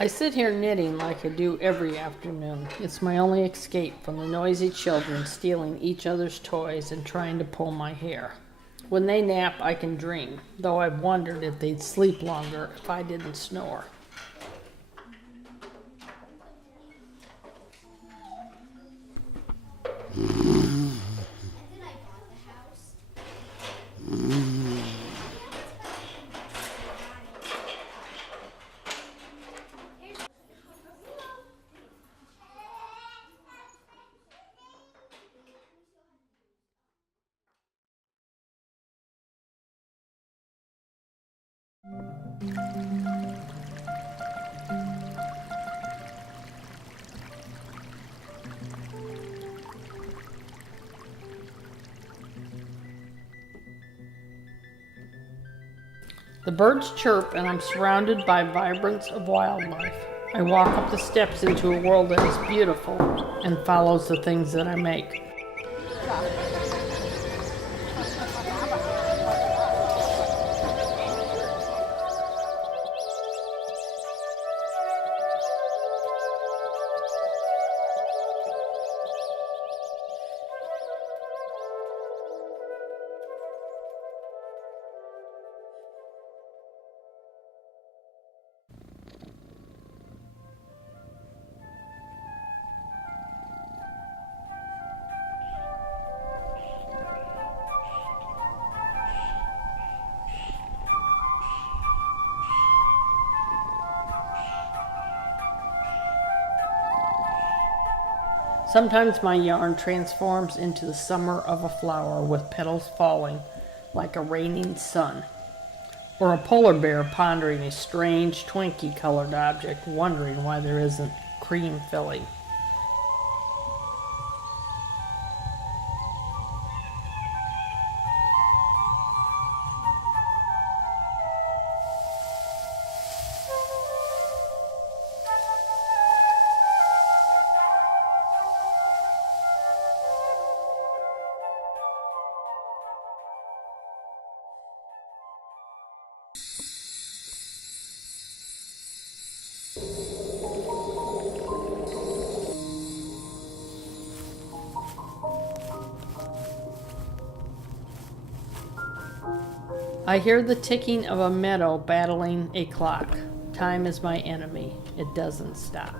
I sit here knitting like I do every afternoon. It's my only escape from the noisy children stealing each other's toys and trying to pull my hair. When they nap, I can dream, though I've wondered if they'd sleep longer if I didn't snore. The birds chirp and I'm surrounded by vibrance of wildlife. I walk up the steps into a world that is beautiful and follows the things that I make. Sometimes my yarn transforms into the summer of a flower with petals falling like a raining sun, or a polar bear pondering a strange Twinkie-colored object, wondering why there isn't cream filling. I hear the ticking of a meadow battling a clock. Time is my enemy. It doesn't stop.